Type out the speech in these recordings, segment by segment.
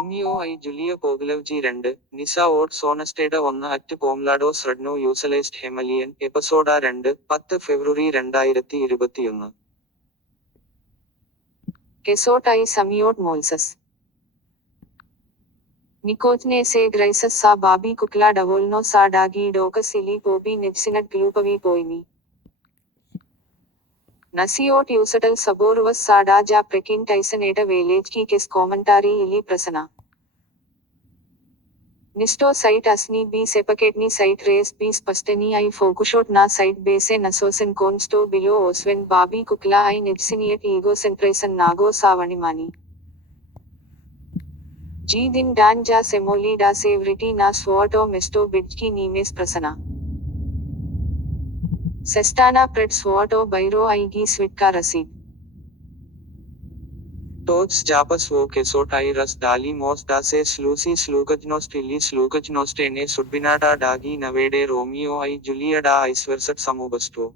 Romeo ഐ Julia പോഗ്ലവ്ജി 2, നിസ ഓട്ട് സോണസ്റ്റേഡ 1 അറ്റ് പോംലാഡോസ് റെഡ്നോ യൂസലേസ്റ്റ് ഹെമലിയൻ എപ്പിസോഡ 2, 10 ഫെബ്രുവരി 2021. Kesot I Samiot Molsas. Nikotne se Graisas sa Babi Kukla Davolno sa Dagi Dokas ili Pobi Nipsinat Glupavi Poimi. Nasiot Usatal Saborvas sa Daja Prekin Tysonata Village ki Kes Commentary ili Prasana. Nisto site asni b sepaketni site race b spastani I fokushot na site base nasosen consto below oswen babi kukla I nitsiniat egocentration nago savanimani. G din dan ja semoli da sevriti na swato mesto bidki nimes prasana. Sestana pred swato bairo I gi switka rasid. Tots japas wo kesot I ras dali mos da se slusi slugajnost ili slugajnost ene sudbinada dagi navede Romeo I Julia da isversat samubasto.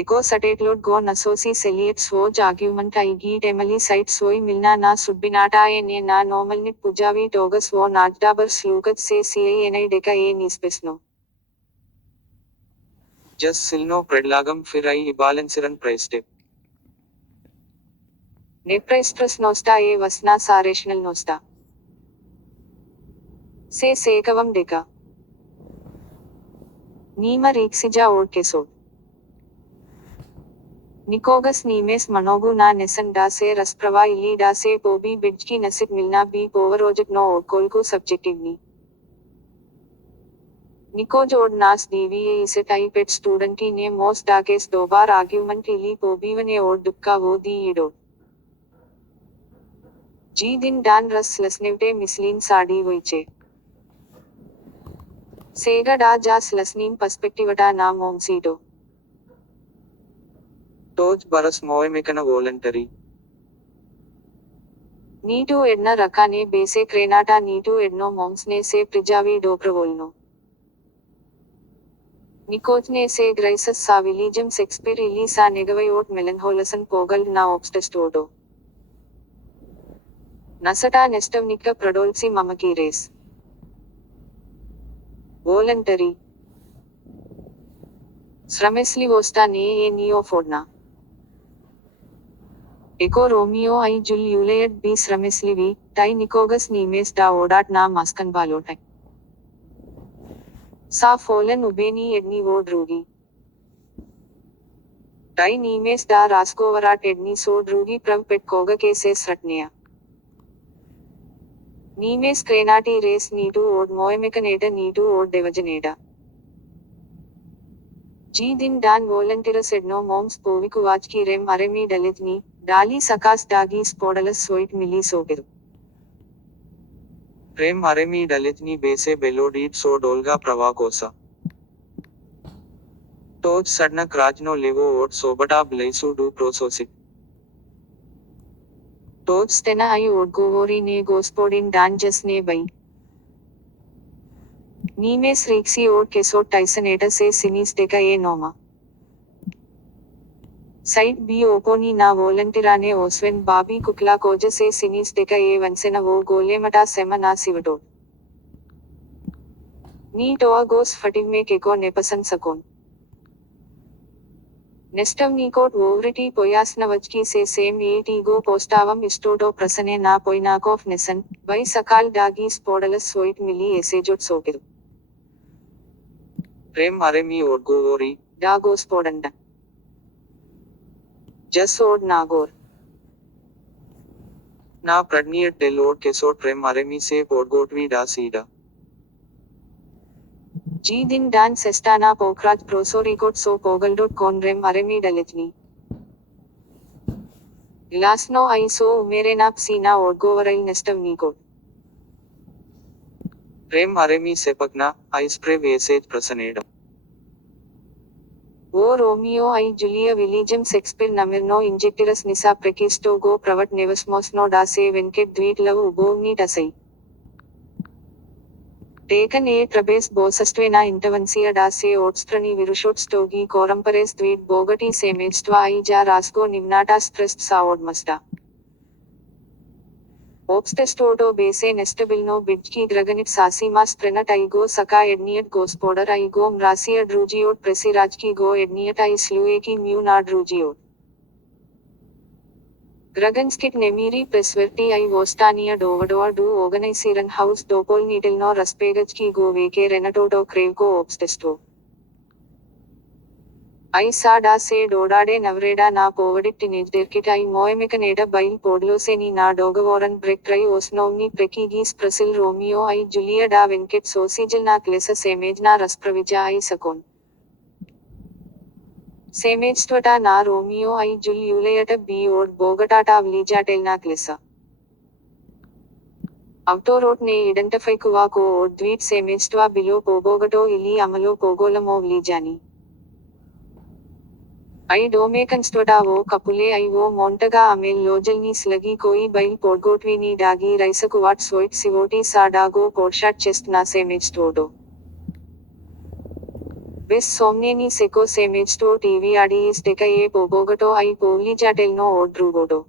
Ego satetlot go nasosi seliet swoj argument I gi temali site soi milna na sudbinata ene na normalnit pujavi togas wo najdabar slugaj se CINI deka e nispesno. Just silno predlagam fir I ibalansiran praiste. Nepraistras nosta e vasna sarational nosta. Se sekavam deka. Nima riksija od kesot. Nikogas nimes manogu na nesan da se rasprava ili da se pobi bidjki nasit milna bi poverojak no odkolku subjectivni. Nikoj od nas DVA iset I pet studenti ne mos da kes dobar argument ili pobivane od dukka wo di ido. G din dan ras lasnevte mislin sadi voiche. Sega da jas lasnim perspectivata na momsito. Tots baras moemekana voluntary. Nitu edna rakane base krenata nitu edno momsne se prijavi dopravolno. Nikotne se Graisas sa William Shakespeare ili sa negavayot melancholasan pogal na obstestodo. Nasata nestavnika pradolsi mamakires. Voluntary. Sramesli vosta ne e neo fodna. Eko Romeo I Juliet b srameslivi, tai Nikogas nimes da odat na maskan balotai. Sa folen ubeni edni wo drugi. Tai nimes da raskovarat edni so drugi prav pet koga ke se sratneya. Nimes krenati race nitu od moemekaneta nitu od devajaneda. G din dan volunteers edno moms povikuwachki rem aremi dalitni, dali sakas dagi spodalas soit mili sogeru. Prem aremi dalitni base belodit so dolga pravakosa. Tots sadna krajno levo od sobata blaisu du prososit. Tots tena I od govori ne gospodin dan jas ne bai. Nimes riksi od kesot Tysonata se sinis deka e noma. Site B oponi na voluntirane oswen babi kukla koja se sinis deka e vansena wo golemata sema na sivato. Ni toa gos fatigme keko nepasan sakon. Nestav nikot vovriti poyasna vachki se same et ego postavam istodo prasane na poinakov nesan, vai sakal dagi spodalas soit mili esejot sokeru. Prem aremi od govori. Da gospodanda. Jas od nagor. Na pradniyat del od kesot prem aremi se podgotvi da sida. G din dan sestana pokraj prosorikot so pogal. Rem aremi dalitni. Lasno I so umerena psina odgovarai nestav nikot. Prem aremi sepakna, I spray vesage prasaneda. O Romeo I Julia William Shakespeare namirno injectiras nisa prekisto go pravat nevasmosno da se venket dvit lav ubovni tasai. Taken a trabes bosastvena intervencija da se odstrani virushot stogi korampares dvit bogati semejstva I ja rasko nivnata strest sa odmasta. Obstestodo base nestabilno bidki graganit sasimas prenat igo saka edniat gospodar igo mrasia drugiot presirajki go edniat I slueki muna drugiot. Graganskit nemiri presverti I vostania dovadoa do organisiran house dopol nitilno raspegajki go veke renatodo crevko obstesto. I sada se dodade navreda na povedit teenagerkit I moemekaneda bail podloseni na dogavoran brektrai osnovni prekigis prasil Romeo I Julia da venket sosijil na klesa semej na raspravija I sakon. Semejstvata na Romeo I Juliuleyata B od bogatata vlijatel na klesa. Autorot ne identify kuwa ko od dweet semejstva bilo pobogato ili amalo pogolamo vlijani. I domekanstwata wo kapule I wo montaga amel lojalni slagi koi bail podgotvini dagi raisakuvat soit sivoti sa dago podshat chest na semejstodo. Ves somneni seko semejsto TV adi is deka ye pobogato I povlijatelno odrugodo.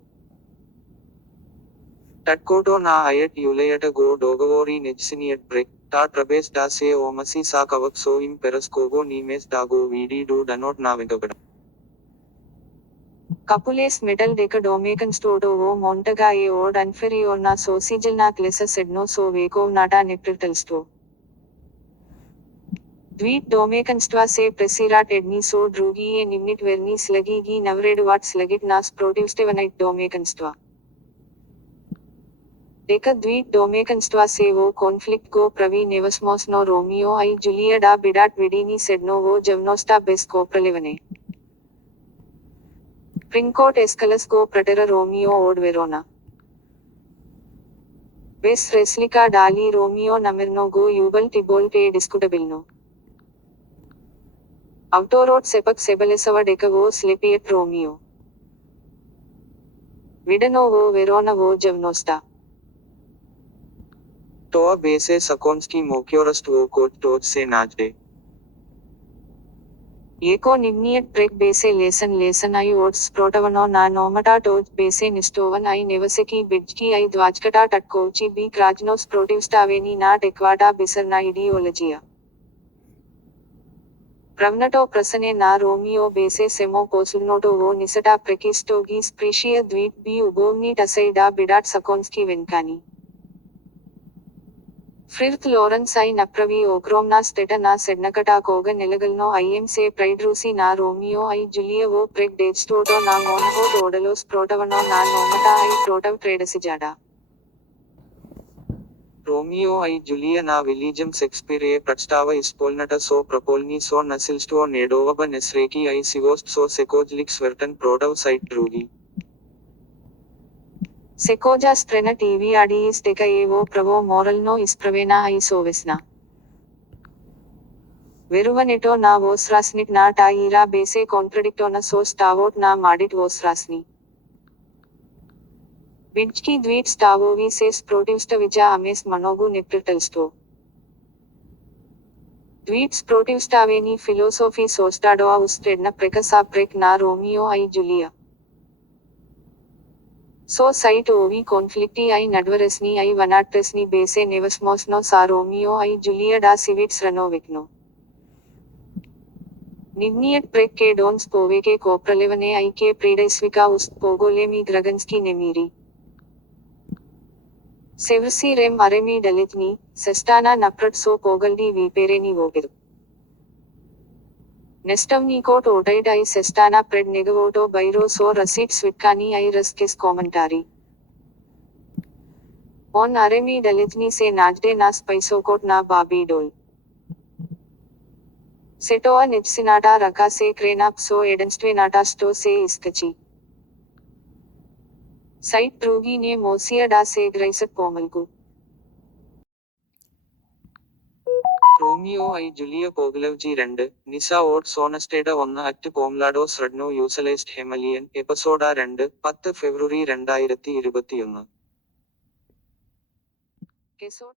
Tatkoto na ayat yulayata go dogavori nejsiniat break, ta trabes da se omasi sa kavak so im peras kogo nimes dago vidi do danot na vengabada. Capules metal deca domekanstodo wo montaga ye od inferior na sosijil na klesa sedno so vekov nata nepriltalsto. Dweet domekanstva se presirat edni so drugi ye nimnit verni slagi gi navreduvat slagit nas protivstevanite domekanstva. Deca dweet domekanstva se wo conflict go pravi nevasmos no Romeo I Julia da bidat vidini sedno wo javnosta bes copralivane. Princourt escalas go pratera Romeo od Verona. Ves Reslica dali Romeo namirno go Yubal Tibolte discutabilno. Autorot sepak sebelesava deca wo slepiet Romeo. Vidano wo Verona wo javnosta. Toa base Sakonski mokiorast wo kot tot se najde. Eko nimniet prek base lesan I ods protavano na nomata toj base nistovan I nevaseki bidjki I dvajkata tatkovchi b krajnos protivstaveni na tekvata bisarna ideologia. Pravnato prasane na Romeo base semo posulnoto wo nisata prekisto gis prishia dweet b ubovni tasaida bidat Sakonski venkani. Firth Lawrence I napravi okromna steta na sednakata koga nelagalno IM se pridrusi na Romeo I Julia wo preg dejstoto na monho dodalos protavano na nomata I protav tredasijada. Romeo I Julia na vilijam Shakespeare predstava ispolnata so propolni so nasilstvo nedovaba nesreki I sivost so sekojlik svertan protav site drugi. Sekoja strena TV adi is deka evo pravo moralno ispravena I sovesna. Veruvaneto na vosrasnik na ta ira base contradictona so stavot na madit vosrasni. Bidjki dweet stavovi ses protivstavija ames manogu nepriltalsto. Dweets protivstaveni filosofi sostadoa ustredna preka sa prek na Romeo I Julia. So site ovi conflicti I nadvaresni I vanatresni base nevasmosno sa Romeo I Julia da civits ranovicno. Nivniet prek ke dons poveke copralevane I ke predaisvika ust pogolemi graganski nemiri. Sevrsi rem aremi dalitni, sestana naprat so pogaldi vipereni vogedu. Nestavni kot otaid I sestana pred negavoto bairo so rasit svitkani I raskes commentary. On aremi dalitni se najde nas paisokot na babi dol. Setoa nitsinata raka se krenap so edenstvenata sto se iskachi. Site drugi ne mosia da se graisak pomalgu. Romeo I Julia Poglavji 2, Nisa od Sonasteda 1 at Pomlado Sredno Utilized Himalayan, Episoda 2, 10 February 2021.